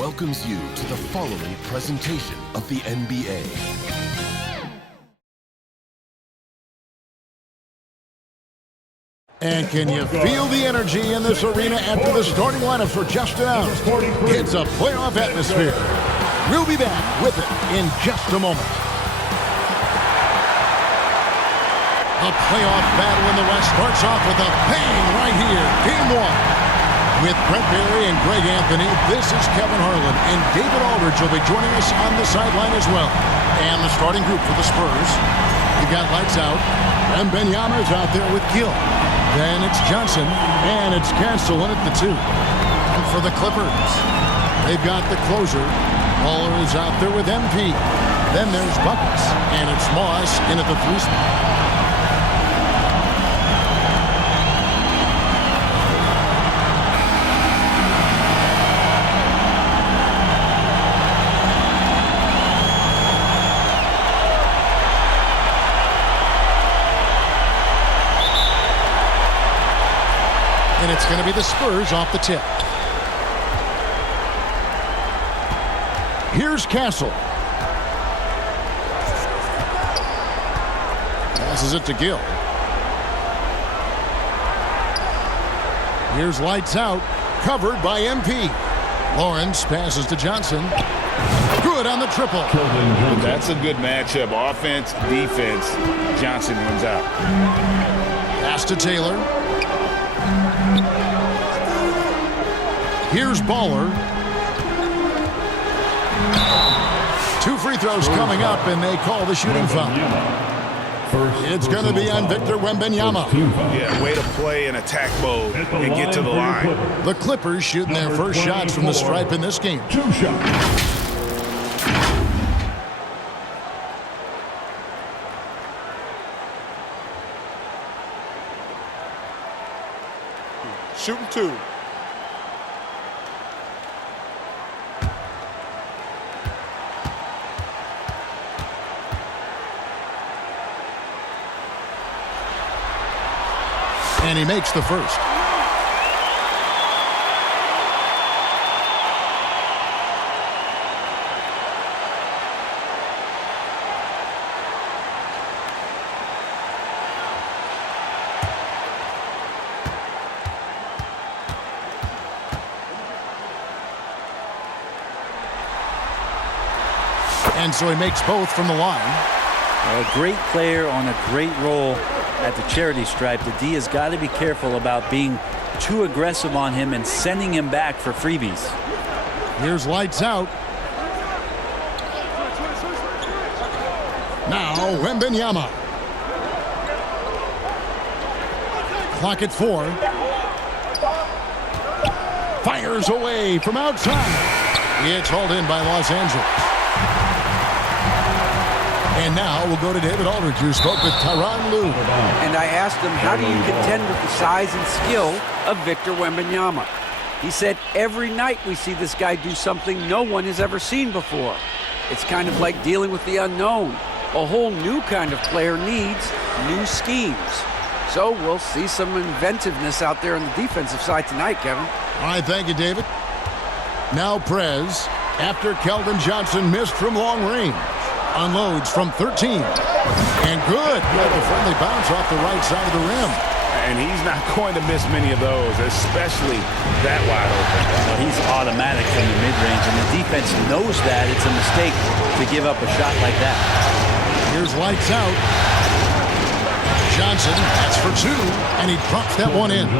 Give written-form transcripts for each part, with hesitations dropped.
welcomes you to the following presentation of the NBA. And can you feel the energy in this arena after the starting lineups were just announced? It's a playoff atmosphere. We'll be back with it in just a moment. The playoff battle in the West starts off with a bang right here. Game one. With Brent Barry and Greg Anthony, this is Kevin Harlan, and David Aldridge will be joining us on the sideline as well. And the starting group for the Spurs. We've got lights out. Wembanyama's out there with Gill. Then it's Johnson, and it's Cancel in at the 2. And for the Clippers, they've got the closer. Waller is out there with MP. Then there's Buckets, and it's Moss in at the 3 spot. And it's going to be the Spurs off the tip. Here's Castle. Passes it to Gill. Here's lights out. Covered by MP. Lawrence passes to Johnson. Good on the triple. That's a good matchup. Offense, defense. Johnson wins out. Pass to Taylor. Here's Baller. 2 free throws coming up, and they call the shooting foul. It's going to be on Victor Wembanyama. Yeah, way to play in attack mode and get to the line. The Clippers shooting their first shots from the stripe in this game. 2 shots. Shooting 2. And he makes the first. And so he makes both from the line. A great player on a great role at the charity stripe. The D has got to be careful about being too aggressive on him and sending him back for freebies. Here's lights out. Now Wembanyama. Clock at 4. Fires away from outside. It's hauled in by Los Angeles. And now we'll go to David Aldridge, who spoke with Tyronn Lue. And I asked him, how do you contend with the size and skill of Victor Wembanyama? He said, every night we see this guy do something no one has ever seen before. It's kind of like dealing with the unknown. A whole new kind of player needs new schemes. So we'll see some inventiveness out there on the defensive side tonight, Kevin. All right, thank you, David. Now Prez, after Keldon Johnson missed from long range. Unloads from 13. And good. Got the friendly bounce off the right side of the rim. And he's not going to miss many of those, especially that wide open. Well, he's automatic from the mid-range, and the defense knows that it's a mistake to give up a shot like that. Here's lights out. Johnson, that's for 2, and he drops that one in.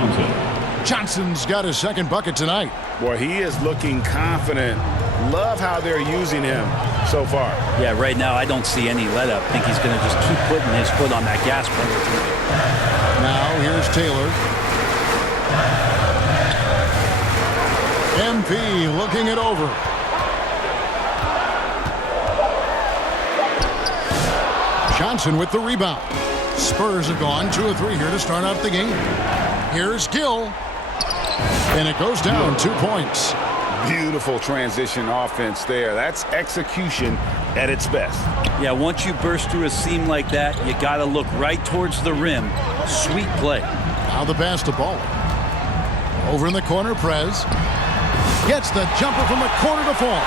Johnson's got his second bucket tonight. Boy, he is looking confident. Love how they're using him so far. Yeah, right now I don't see any let-up. I think he's going to just keep putting his foot on that gas pedal. Now here's Taylor. MP looking it over. Johnson with the rebound. Spurs have gone 2 of 3 here to start out the game. Here's Gill. And it goes down 2 points. Beautiful transition offense there. That's execution at its best. Yeah, once you burst through a seam like that, you got to look right towards the rim. Sweet play. Now the pass to Baller. Over in the corner, Prez. Gets the jumper from the corner to fall.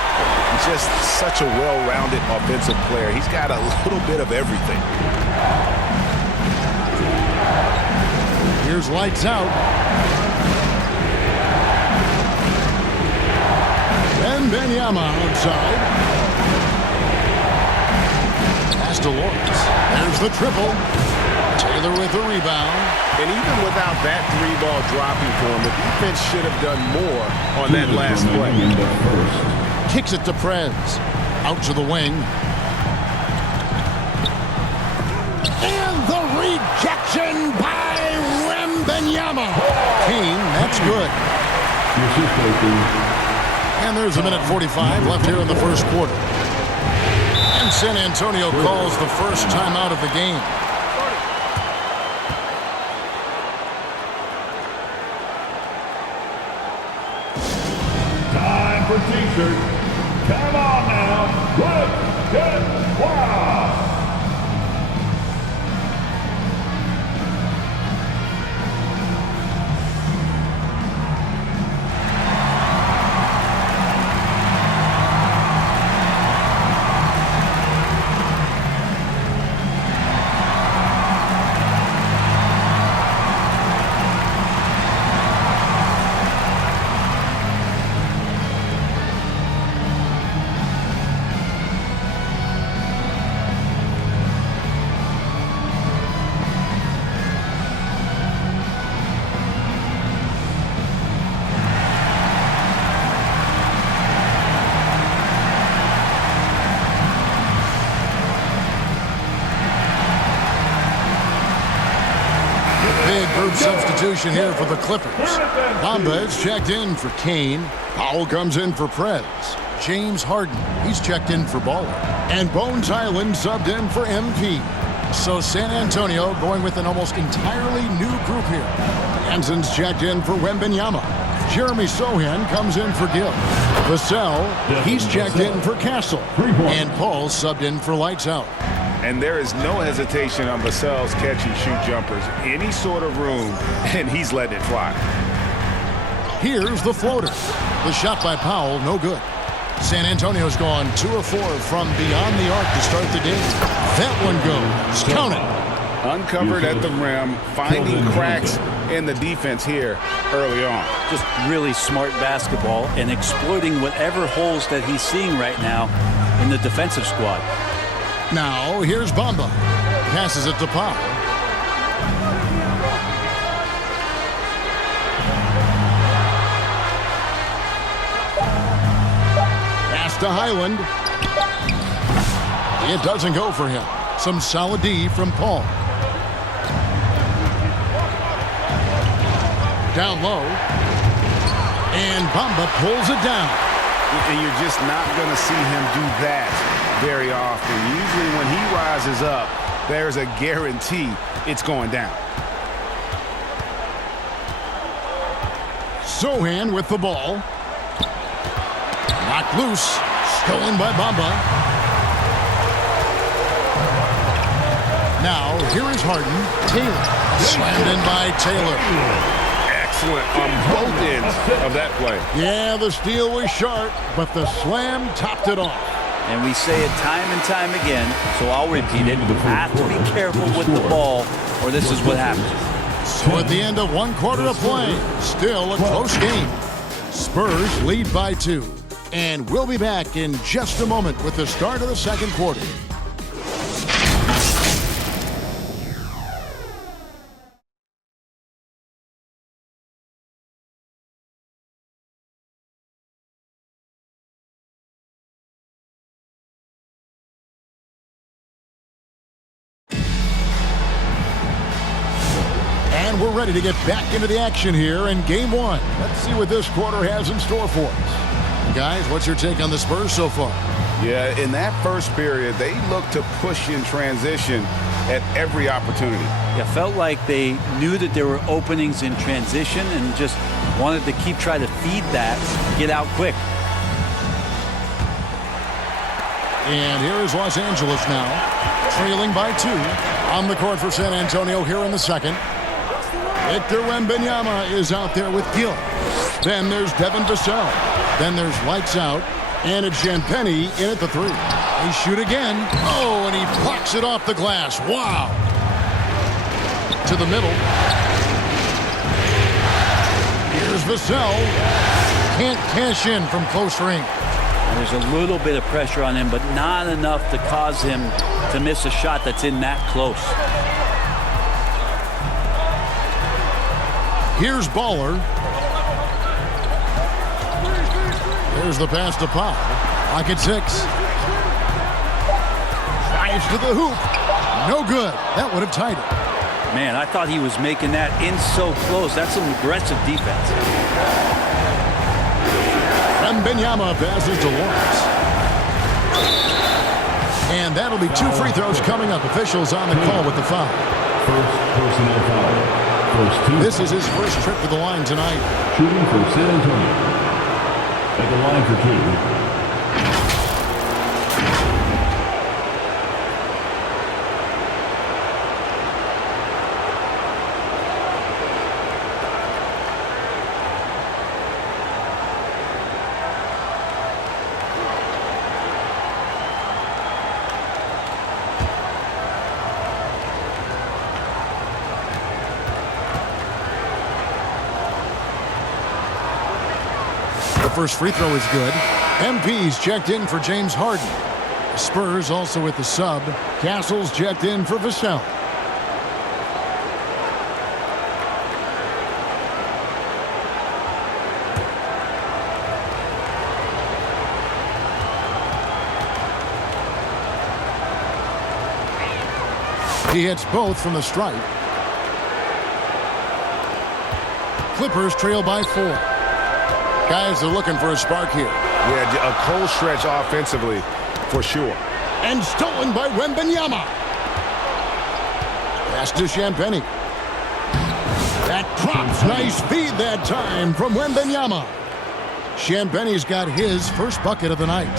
Just such a well-rounded offensive player. He's got a little bit of everything. Here's lights out. Wembanyama outside. Pass to Lawrence. There's the triple. Taylor with the rebound. And even without that three-ball dropping for him, the defense should have done more on that last play. Kicks it to Prez. Out to the wing. And the rejection by Wembanyama. Kane, that's good. And there's a minute 45 left here in the first quarter. And San Antonio calls the first timeout of the game. Time for t-shirts. Come on now. Let's get wild. Substitution here for the Clippers. Bamba is checked in for Kane. Powell comes in for Prez. James Harden, he's checked in for Baller. And Bones Island subbed in for MP. So San Antonio going with an almost entirely new group here. Hanson's checked in for Wembanyama. Jeremy Sohan comes in for Gill. Vassell, he's checked in for Castle. And Paul subbed in for Lights Out. And there is no hesitation on Vassell's catch-and-shoot jumpers. Any sort of room, and he's letting it fly. Here's the floater. The shot by Powell, no good. San Antonio's gone 2 of 4 from beyond the arc to start the day. That one goes. Count it. Uncovered at the rim, finding cracks in the defense here early on. Just really smart basketball and exploiting whatever holes that he's seeing right now in the defensive squad. Now, here's Bamba. Passes it to Powell. Pass to Highland. It doesn't go for him. Some solid D from Paul. Down low. And Bamba pulls it down. And you're just not going to see him do that very often. Usually when he rises up, there's a guarantee it's going down. Sohan with the ball. Knocked loose. Stolen by Bamba. Now, here is Harden. Taylor. Slammed in by Taylor. Excellent on both ends of that play. Yeah, the steal was sharp, but the slam topped it off. And we say it time and time again, so I'll repeat it. You have to be careful with the ball, or this is what happens. So at the end of 1 quarter of play, still a close game. Spurs lead by 2. And we'll be back in just a moment with the start of the second quarter. And we're ready to get back into the action here in Game 1. Let's see what this quarter has in store for us. Guys, what's your take on the Spurs so far? Yeah, in that first period, they looked to push in transition at every opportunity. It felt like they knew that there were openings in transition and just wanted to keep trying to feed that, get out quick. And here is Los Angeles now, trailing by 2. On the court for San Antonio here in the second. Victor Wembanyama is out there with Gill. Then there's Devin Vassell. Then there's lights out. And it's Champagnie in at the 3. They shoot again. Oh, and he blocks it off the glass. Wow. To the middle. Here's Vassell. Can't cash in from close range. There's a little bit of pressure on him, but not enough to cause him to miss a shot that's in that close. Here's Baller. There's the pass to Pop. Lock at 6. Drives to the hoop. No good. That would have tied it. Man, I thought he was making that in so close. That's some aggressive defense. Wembanyama passes to Lawrence. And that'll be 2 free throws coming up. Officials on the call with the foul. First personal foul. First team. This is his first trip to the line tonight. Shooting for San Antonio. At the line for 2. First free throw is good. MP's checked in for James Harden. The Spurs also with the sub. Castle's checked in for Vassell. He hits both from the stripe. Clippers trail by 4. Guys are looking for a spark here. Yeah, a cold stretch offensively for sure. And stolen by Wembanyama. Pass to Champagnie. That drops. Nice feed that time from Wembanyama. Champagnie's got his first bucket of the night.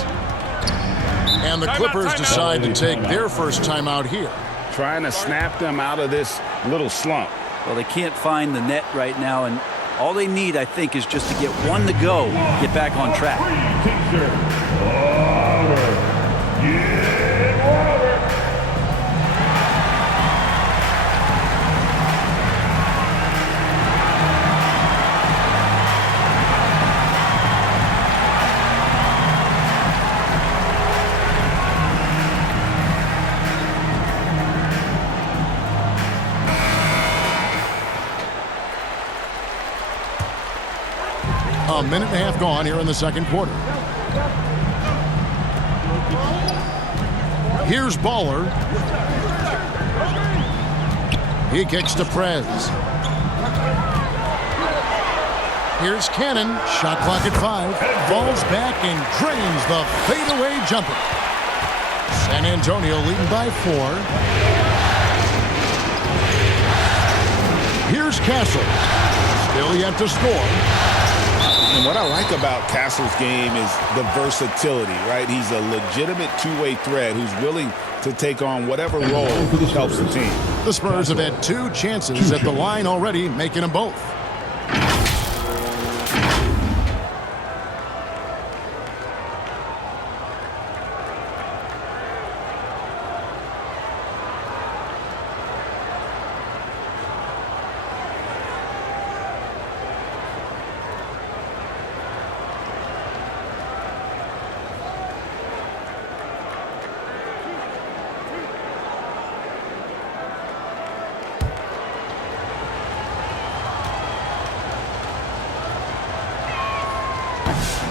And the Clippers decide to take their first timeout here. Trying to snap them out of this little slump. Well, they can't find the net right now, and all they need, I think, is just to get one to go, get back on track. T-shirt. Water. Get water. A minute and a half gone here in the second quarter. Here's Baller. He kicks to Prez. Here's Cannon. Shot clock at 5. Falls back and drains the fadeaway jumper. San Antonio leading by 4. Here's Castle. Still yet to score. And what I like about Castle's game is the versatility, right? He's a legitimate two-way threat who's willing to take on whatever role helps the team. The Spurs have had 2 chances at the line already, making them both.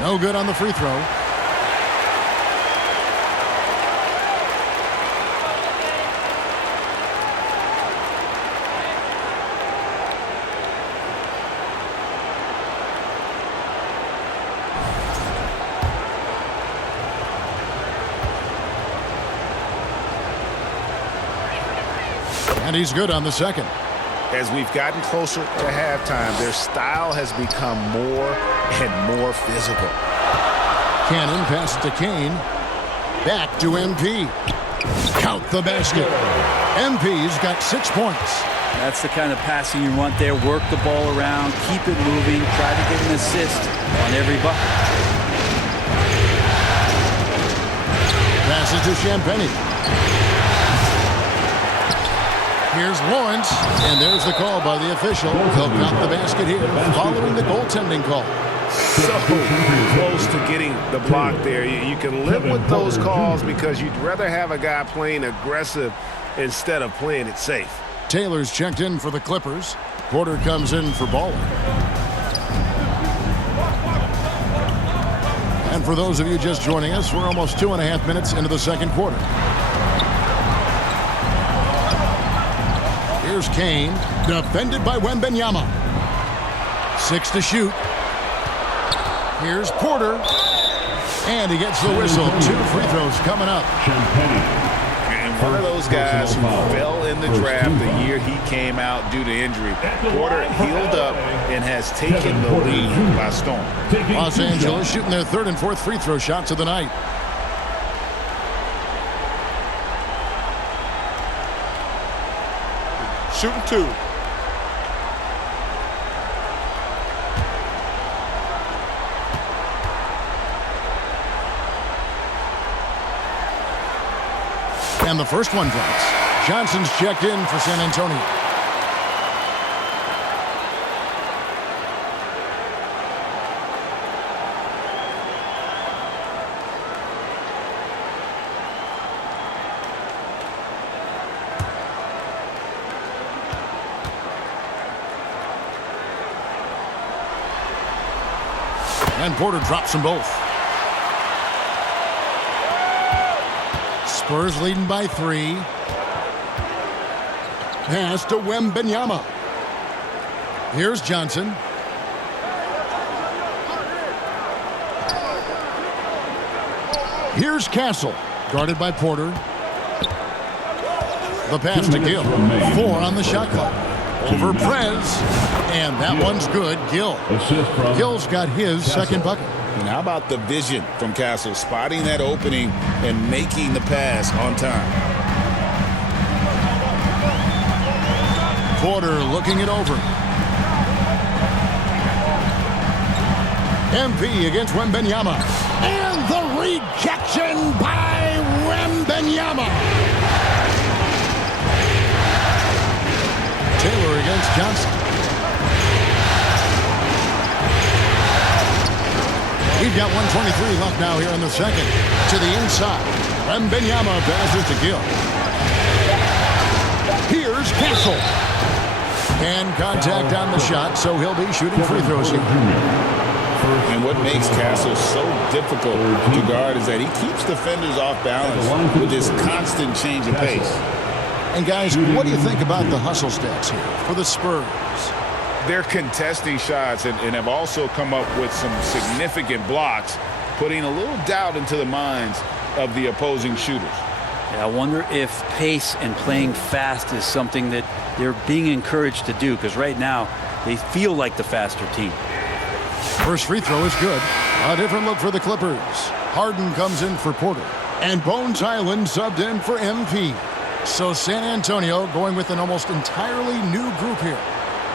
No good on the free throw. And he's good on the second. As we've gotten closer to halftime, their style has become more and more physical. Cannon passes to Kane. Back to MP. Count the basket. MP's got 6 points. That's the kind of passing you want there. Work the ball around, keep it moving, try to get an assist on every bucket. Passes to Champagny. Here's Lawrence, and there's the call by the official. He'll count the basket here, following the goaltending call. So close to getting the block there. You can live with those calls because you'd rather have a guy playing aggressive instead of playing it safe. Taylor's checked in for the Clippers. Porter comes in for Baller. And for those of you just joining us, we're almost 2.5 minutes into the second quarter. Here's Kane, defended by Wembanyama. 6 to shoot. Here's Porter, and he gets the whistle. 2 free throws coming up. And one of those guys who fell in the draft the year he came out due to injury. Porter healed up and has taken the lead by storm. Los Angeles shooting their 3rd and 4th free throw shots of the night. Shooting 2. And the first one drops. Johnson's checked in for San Antonio. And Porter drops them both. Spurs leading by 3. Pass to Wembanyama. Here's Johnson. Here's Castle. Guarded by Porter. The pass to Gill. 4 on the shot clock. Over Prez. And that one's good. Gill. Gill's got his second bucket. And how about the vision from Castle, spotting that opening and making the pass on time. Porter looking it over. MP against Wembanyama. And the rejection by Wembanyama. Taylor against Johnson. We've got 1:23 left now here in the second. To the inside. Wembanyama passes to Gill. Here's Castle. And contact on the shot, so he'll be shooting free throws here. And what makes Castle so difficult to guard is that he keeps defenders off balance with his constant change of pace. And guys, what do you think about the hustle stats here for the Spurs? They're contesting shots and have also come up with some significant blocks, putting a little doubt into the minds of the opposing shooters. Yeah, I wonder if pace and playing fast is something that they're being encouraged to do, because right now they feel like the faster team. First free throw is good. A different look for the Clippers. Harden comes in for Porter. And Bones Highland subbed in for MP. So San Antonio going with an almost entirely new group here.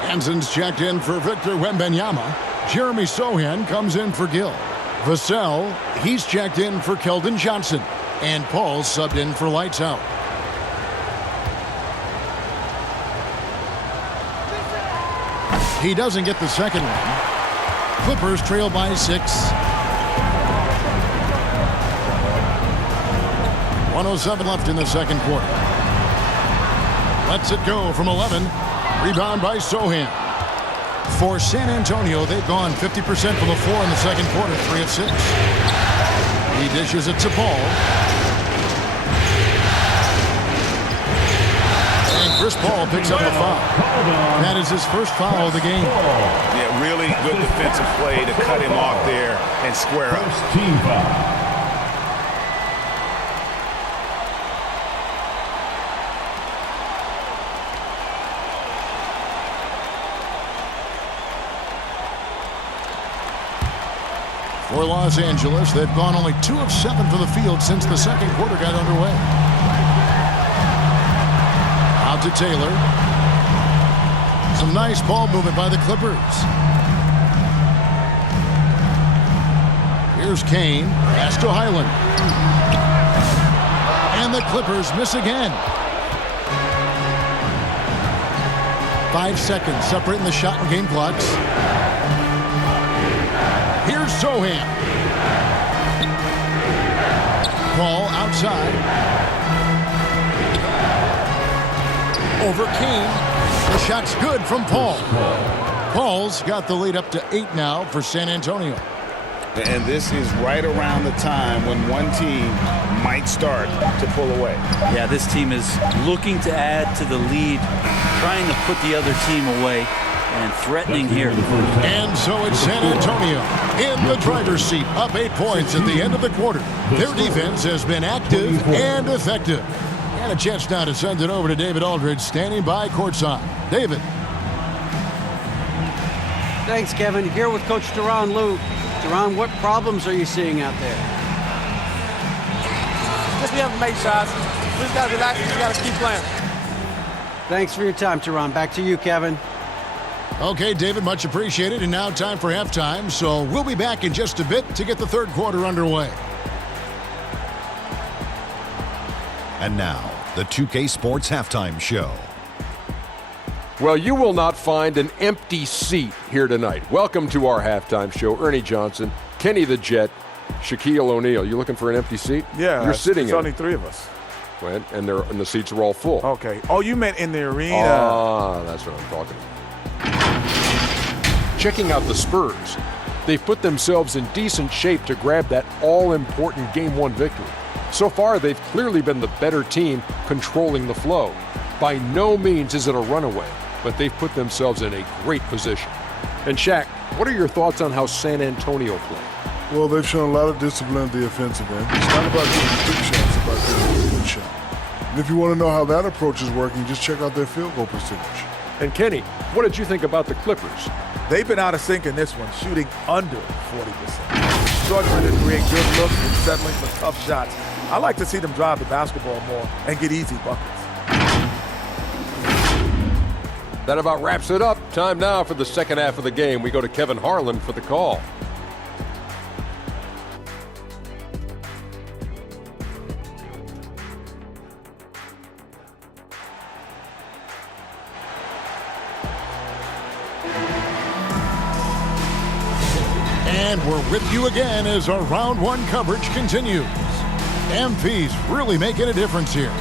Hansen's checked in for Victor Wembanyama. Jeremy Sohan comes in for Gill. Vassell, he's checked in for Keldon Johnson. And Paul subbed in for Lights Out. He doesn't get the second one. Clippers trail by 6. 1:07 left in the second quarter. Lets it go from 11. Rebound by Sohan. For San Antonio, they've gone 50% from the floor in the second quarter, 3 of 6. He dishes it to Paul. And Chris Paul picks up the foul. That is his first foul of the game. Yeah, really good defensive play to cut him off there and square up. Team foul. For Los Angeles, they've gone only 2 of 7 from the field since the second quarter got underway. Out to Taylor. Some nice ball movement by the Clippers. Here's Kane. Pass to Highland. And the Clippers miss again. 5 seconds separating the shot and game clocks. Here's Sohan. Ball outside. Over Kane. The shot's good from Paul. Paul's got the lead up to 8 now for San Antonio. And this is right around the time when one team might start to pull away. Yeah, this team is looking to add to the lead, trying to put the other team away, and threatening here. And so it's San Antonio in the driver's seat, up 8 points at the end of the quarter. Their defense has been active and effective. And a chance now to send it over to David Aldridge, standing by courtside. David. Thanks, Kevin. Here with Coach Tyronn Lue. Tyronn, what problems are you seeing out there? Just we haven't made shots. We just got to relax. We just got to keep playing. Thanks for your time, Tyronn. Back to you, Kevin. Okay, David, much appreciated. And now time for halftime. So we'll be back in just a bit to get the third quarter underway. And now, the 2K Sports Halftime Show. Well, you will not find an empty seat here tonight. Welcome to our halftime show. Ernie Johnson, Kenny the Jet, Shaquille O'Neal. You looking for an empty seat? Yeah, you're sitting it's in only it. 3 of us. Well, and the seats are all full. Okay. Oh, you meant in the arena. Ah, that's what I'm talking about. Checking out the Spurs. They've put themselves in decent shape to grab that all-important Game 1 victory. So far, they've clearly been the better team controlling the flow. By no means is it a runaway, but they've put themselves in a great position. And Shaq, what are your thoughts on how San Antonio played? Well, they've shown a lot of discipline at the offensive end. It's not about getting big shots, it's about getting a good shot. And if you want to know how that approach is working, just check out their field goal percentage. And Kenny, what did you think about the Clippers? They've been out of sync in this one, shooting under 40%. Struggling to create good looks and settling for tough shots. I like to see them drive the basketball more and get easy buckets. That about wraps it up. Time now for the second half of the game. We go to Kevin Harlan for the call. And we're with you again as our round 1 coverage continues. MP's really making a difference here.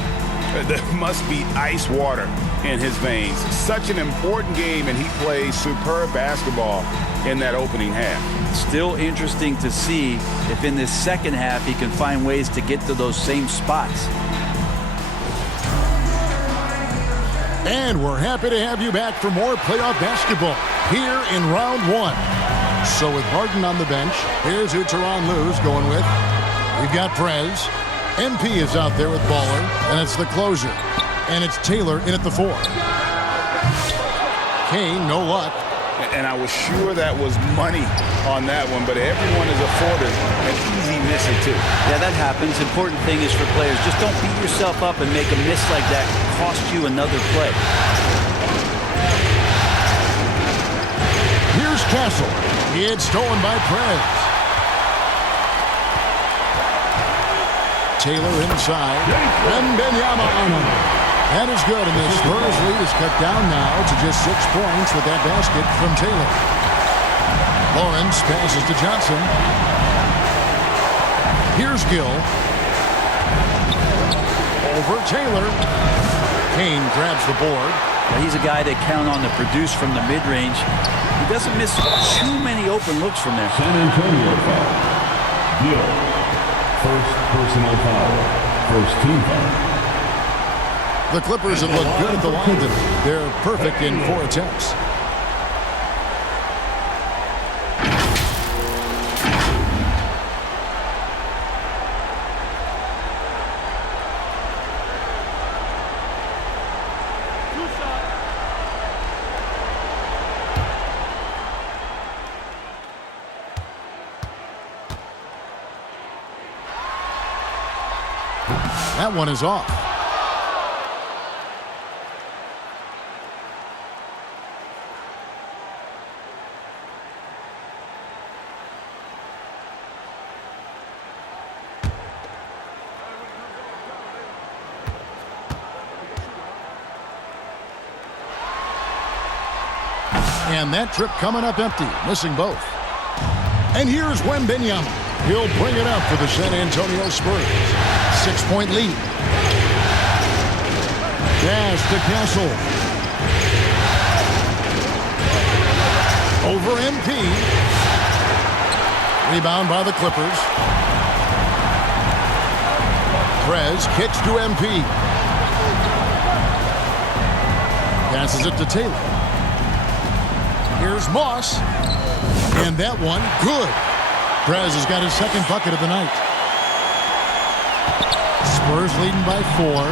There must be ice water in his veins. Such an important game, and he plays superb basketball in that opening half. Still interesting to see if in this second half he can find ways to get to those same spots. And we're happy to have you back for more playoff basketball here in round 1. So with Harden on the bench, here's who Tyronn Lue's going with. We've got Prez. MP is out there with Baller, and it's the closer. And it's Taylor in at the 4. Kane, no luck. And I was sure that was money on that one, but everyone is afforded an easy miss or two. Yeah, that happens. Important thing is for players, just don't beat yourself up and make a miss like that cost you another play. Here's Castle. It's stolen by Prez. Taylor inside. Wembanyama on him. That is good, and the Spurs lead is cut down now to just 6 points with that basket from Taylor. Lawrence passes to Johnson. Here's Gill. Over Taylor. Kane grabs the board. Now, he's a guy they count on to produce from the mid-range. He doesn't miss too many open looks from there. San Antonio foul. Gill. First personal foul. First team foul. The Clippers have looked good at the line tonight. They're perfect in 4 attempts. That one is off. And that trip coming up empty, missing both. And here's Wembanyama. He'll bring it up for the San Antonio Spurs. 6-point lead. Pass to Castle. Over MP. Rebound by the Clippers. Prez kicks to MP. Passes it to Taylor. Here's Moss. And that one, good. Prez has got his second bucket of the night. Spurs leading by 4.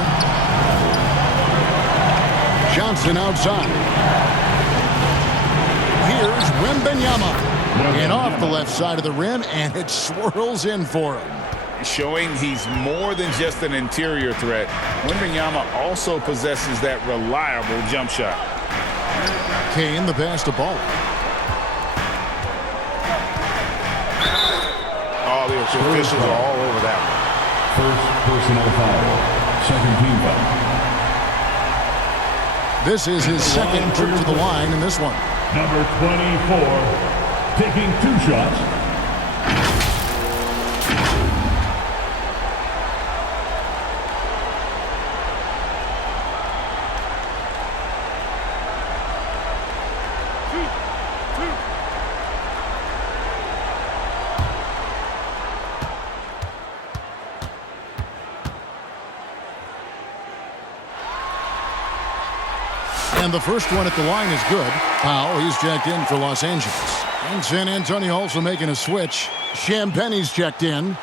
Johnson outside. Here's Wembanyama. And off the left side of the rim, and it swirls in for him. Showing he's more than just an interior threat. Wembanyama also possesses that reliable jump shot. Kane the pass to Ball. Oh, the officials are all over that one. First personal foul. Second team foul. This is his second trip to the line in this one. Number 24, taking 2 shots. And the first one at the line is good. Powell, he's checked in for Los Angeles. And San Antonio also making a switch. Champagne's checked in.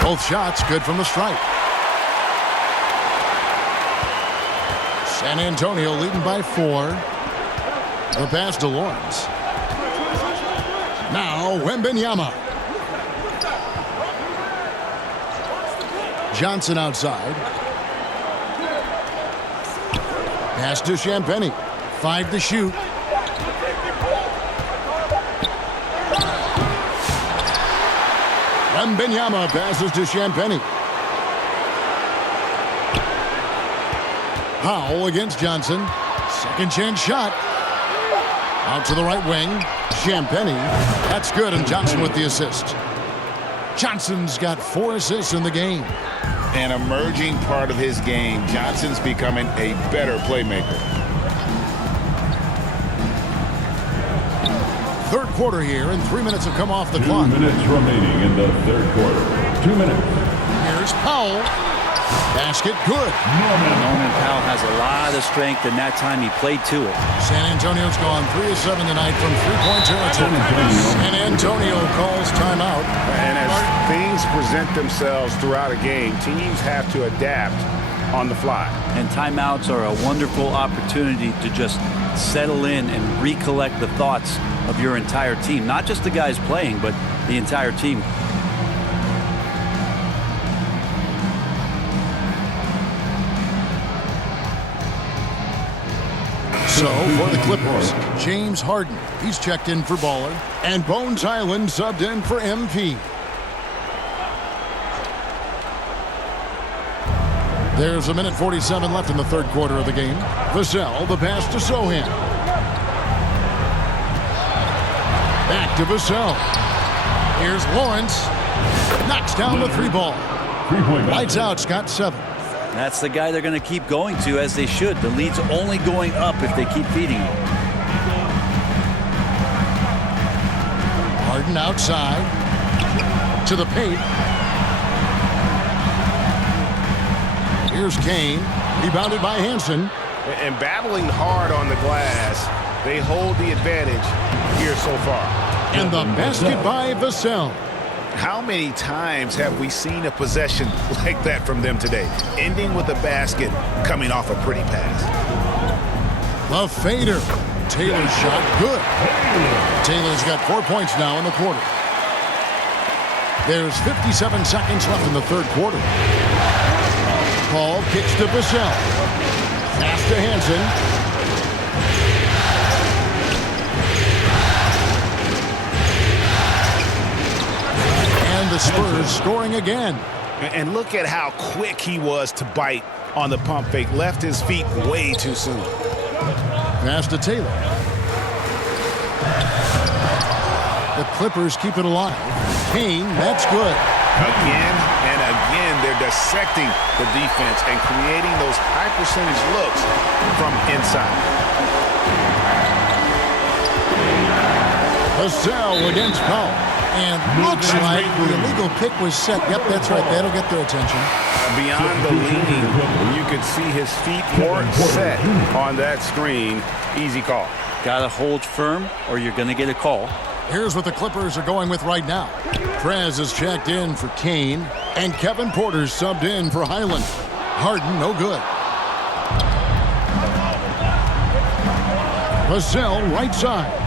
Both shots good from the stripe. San Antonio leading by 4. The pass to Lawrence. Now Wembanyama. Johnson outside. Pass to Champagnie. 5 to shoot. Wembanyama passes to Champagnie. Powell against Johnson. Second chance shot. Out to the right wing. Champagnie. That's good, and Johnson with the assist. Johnson's got 4 assists in the game. An emerging part of his game. Johnson's becoming a better playmaker. Third quarter here, and 3 minutes have come off the 2 clock. minutes remaining in the third quarter. 2 minutes. Here's Powell. Basket good. Norman Powell has a lot of strength, and that time he played to it. San Antonio's gone 3 of 7 tonight from 3-point territory. San Antonio calls timeout. And as things present themselves throughout a game, teams have to adapt on the fly. And timeouts are a wonderful opportunity to just settle in and recollect the thoughts of your entire team. Not just the guys playing, but the entire team. So, for the Clippers, James Harden. He's checked in for Baller. And Bones Highland subbed in for MP. There's 1:47 left in the third quarter of the game. Vassell, the pass to Sohan. Back to Vassell. Here's Lawrence. Knocks down the 3-ball. Lights out, Scott 7. That's the guy they're going to keep going to, as they should. The lead's only going up if they keep feeding him. Harden outside. To the paint. Here's Kane. Rebounded by Hansen. And battling hard on the glass, they hold the advantage here so far. And the basket by Vassell. How many times have we seen a possession like that from them today? Ending with a basket, coming off a pretty pass. The fader. Taylor's shot, good. Taylor's got 4 points now in the quarter. There's 57 seconds left in the third quarter. Paul kicks to Vassell. Pass to Hansen. the Spurs scoring again. And look at how quick he was to bite on the pump fake. Left his feet way too soon. Pass to Taylor. The Clippers keep it alive. Kane, that's good. Again and again, they're dissecting the defense and creating those high percentage looks from inside. Vassell against Powell. And looks like the illegal pick was set. Yep, that's right. That'll get their attention. Beyond the leaning, you could see his feet weren't set on that screen. Easy call. Got to hold firm or you're going to get a call. Here's what the Clippers are going with right now. Prez is checked in for Kane, and Kevin Porter's subbed in for Highland. Harden, no good. Vassell, right side.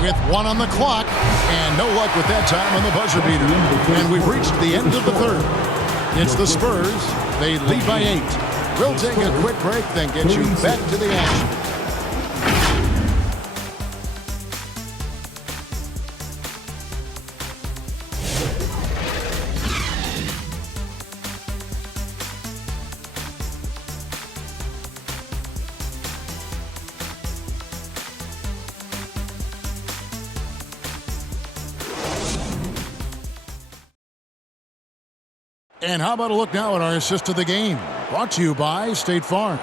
With 1 on the clock, and no luck with that time on the buzzer beater. And we've reached the end of the third. It's the Spurs. They lead by 8. We'll take a quick break, then get you back to the action. And how about a look now at our assist of the game? Brought to you by State Farm.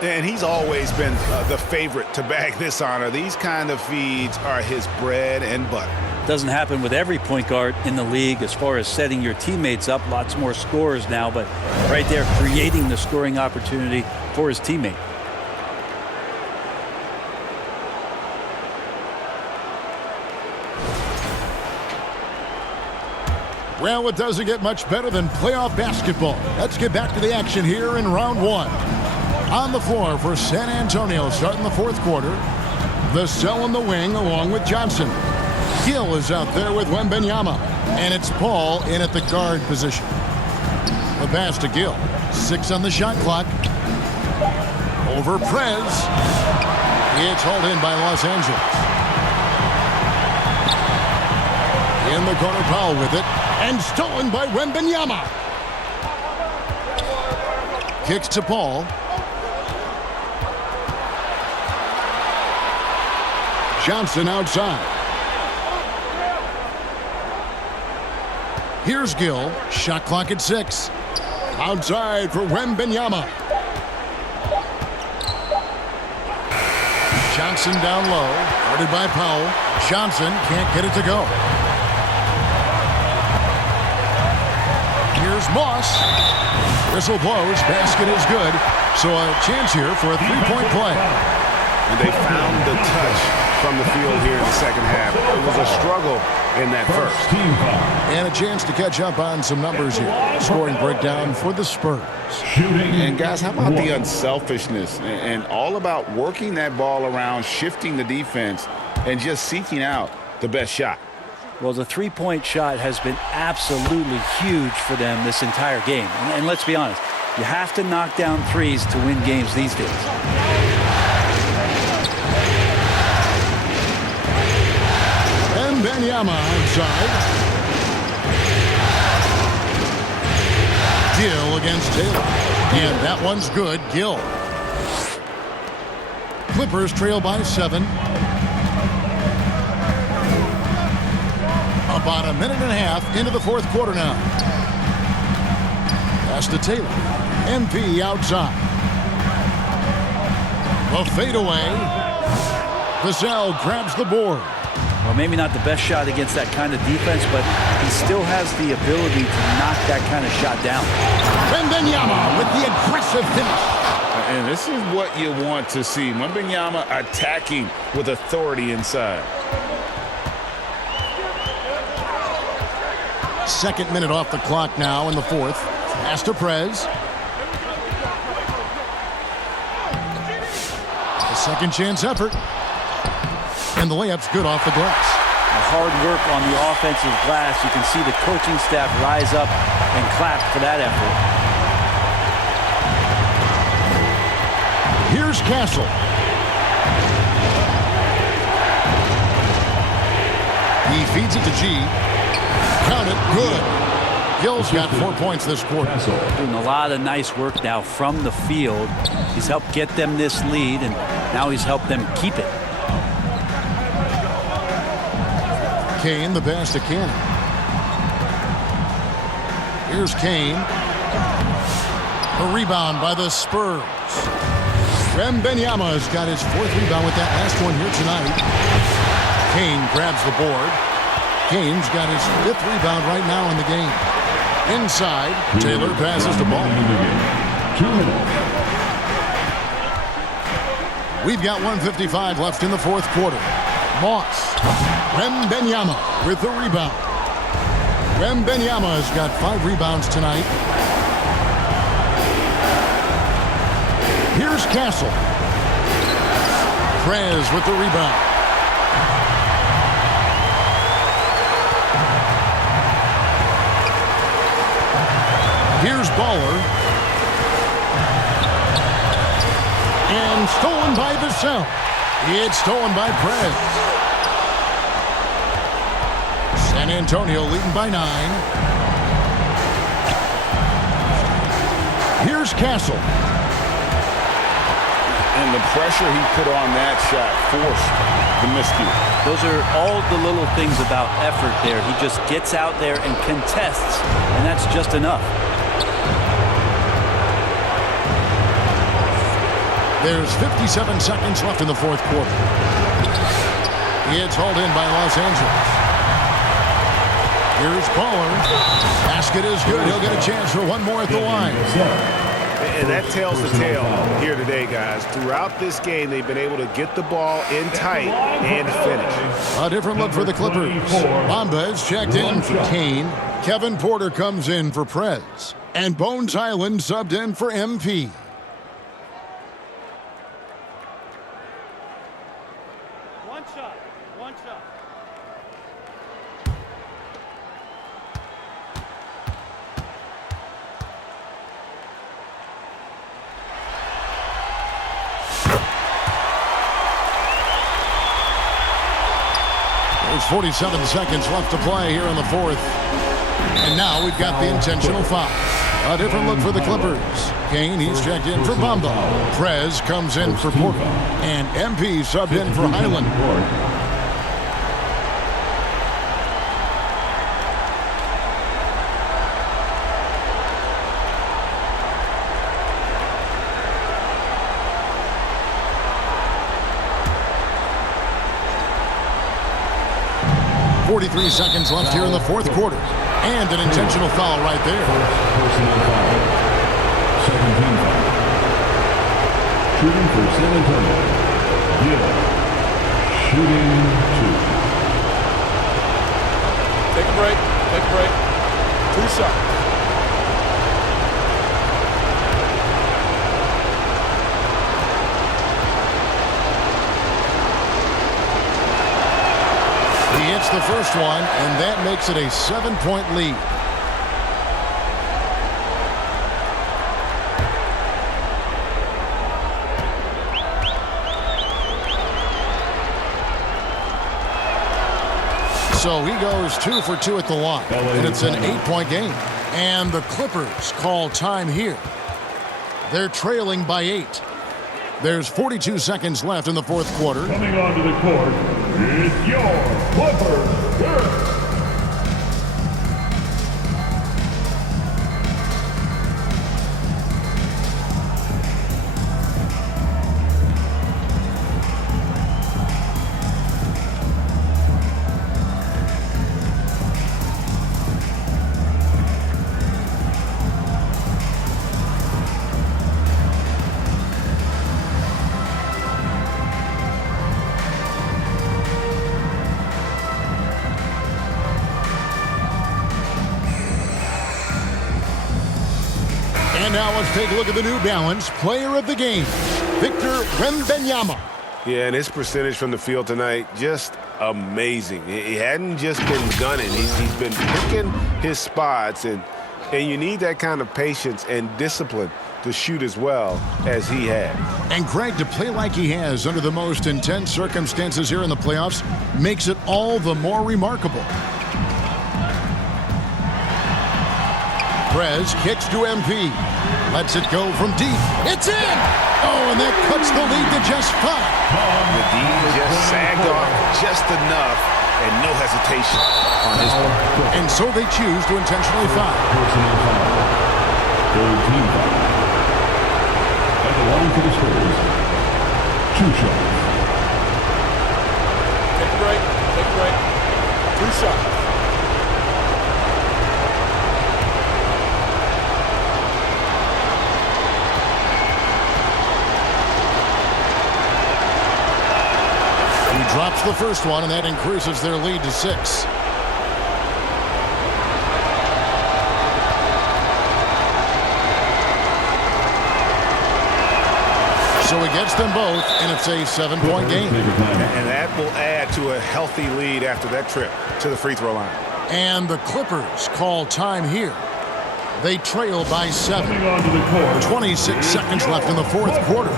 And he's always been the favorite to bag this honor. These kind of feeds are his bread and butter. Doesn't happen with every point guard in the league as far as setting your teammates up. Lots more scorers now, but right there creating the scoring opportunity for his teammate. Well, it doesn't get much better than playoff basketball. Let's get back to the action here in round 1. On the floor for San Antonio, starting the fourth quarter. Vassell on the wing along with Johnson. Gill is out there with Wembanyama. And it's Paul in at the guard position. The pass to Gill. 6 on the shot clock. Over Prez. It's hauled in by Los Angeles. In the corner, Powell with it. And stolen by Wembanyama. Kicks to Paul. Johnson outside. Here's Gill. Shot clock at 6. Outside for Wembanyama. Johnson down low. Guarded by Powell. Johnson can't get it to go. Here's Moss. Whistle blows. Basket is good. So a chance here for a three-point play. And they found the touch from the field here in the second half. It was a struggle in that first. And a chance to catch up on some numbers here. Scoring breakdown for the Spurs. And guys, how about the unselfishness and all about working that ball around, shifting the defense, and just seeking out the best shot? Well, the three-point shot has been absolutely huge for them this entire game. And let's be honest, you have to knock down threes to win games these days. Wembanyama outside. Gill against Taylor. And that one's good. Gill. Clippers trail by 7. About a minute and a half into the fourth quarter now. Pass to Taylor. MP outside. A fadeaway. Vassell grabs the board. Well, maybe not the best shot against that kind of defense, but he still has the ability to knock that kind of shot down. Wembanyama with the aggressive finish. And this is what you want to see. Wembanyama attacking with authority inside. Second minute off the clock now in the fourth. Pass to Prez. A second chance effort. And the layup's good off the glass. Hard work on the offensive glass. You can see the coaching staff rise up and clap for that effort. Here's Castle. Feeds it to G. Count it. Good. Gill's got 4 points this quarter. Doing a lot of nice work now from the field. He's helped get them this lead, and now he's helped them keep it. Kane, the pass to Cannon. Here's Kane. A rebound by the Spurs. Wembanyama has got his 4th rebound with that last one here tonight. Kane grabs the board. Kane's got his 5th rebound right now in the game. Inside, Taylor passes the ball. 2 minutes. We've got 1:55 left in the 4th quarter. Moss. Wembanyama with the rebound. Wembanyama has got 5 rebounds tonight. Here's Castle. Prez with the rebound. Here's Baller. And stolen by Vassell. It's stolen by Prez. San Antonio leading by 9. Here's Castle. And the pressure he put on that shot forced the miscue. Those are all the little things about effort there. He just gets out there and contests, and that's just enough. There's 57 seconds left in the 4th quarter. It's hauled in by Los Angeles. Here's Baller. Basket is good. He'll get a chance for one more at the line. And that tells the tale here today, guys. Throughout this game, they've been able to get the ball in tight and finish. A different look for the Clippers. Bamba is checked in for Kane. Kevin Porter comes in for Prez. And Bones Highland subbed in for MP. One shot. There's 47 seconds left to play here in the 4th. And now we've got the intentional foul. A different look for the Clippers. Kane, he's checked in for Bamba. Prez comes in for Porter. And MP subbed in for Highland. .43 seconds left here in the 4th quarter. And an intentional foul right there. Personal foul. 17 foul. Shooting for San Antonio. Gill. Shooting 2. Take a break. 2 shots. He hits the first one, and that makes it a 7-point lead. So he goes 2 for 2 at the line, and it's an 8-point game. And the Clippers call time here. They're trailing by 8. There's 42 seconds left in the 4th quarter. Coming onto the court, it's your Clippers. And now let's take a look at the New Balance Player of the Game, Victor Wembanyama. Yeah, and his percentage from the field tonight, just amazing. He hadn't just been gunning. He's been picking his spots, and you need that kind of patience and discipline to shoot as well as he has. And Greg, to play like he has under the most intense circumstances here in the playoffs makes it all the more remarkable. Prez kicks to MP. Lets it go from deep. It's in! Oh, and that cuts the lead to just 5. The D just sagged off just enough and no hesitation on his part. And so they choose to intentionally foul. Personal foul. Third team foul. At the line for the Spurs, 2 shots. Take a break. Take a break. 2 shots. Drops the first one, and that increases their lead to 6. So he gets them both, and it's a 7-point game. And that will add to a healthy lead after that trip to the free throw line. And the Clippers call time here. They trail by 7. 26 seconds left in the fourth quarter.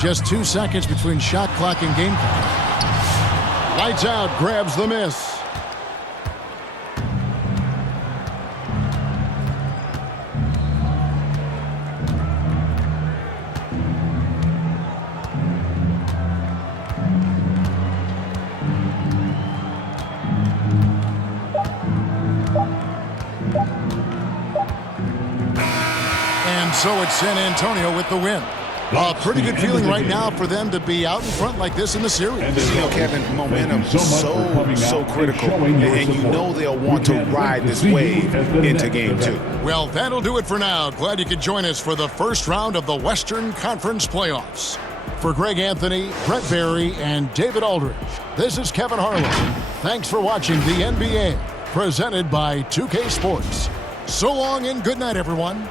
Just 2 seconds between shot clock and game clock. Lights out, grabs the miss. And so it's San Antonio with the win. Pretty good feeling right now for them to be out in front like this in the series. You know, Kevin, momentum is so critical, and you know they'll want to ride this wave into Game 2. Well, that'll do it for now. Glad you could join us for the first round of the Western Conference Playoffs. For Greg Anthony, Brett Barry, and David Aldridge, this is Kevin Harlan. Thanks for watching the NBA, presented by 2K Sports. So long and good night, everyone.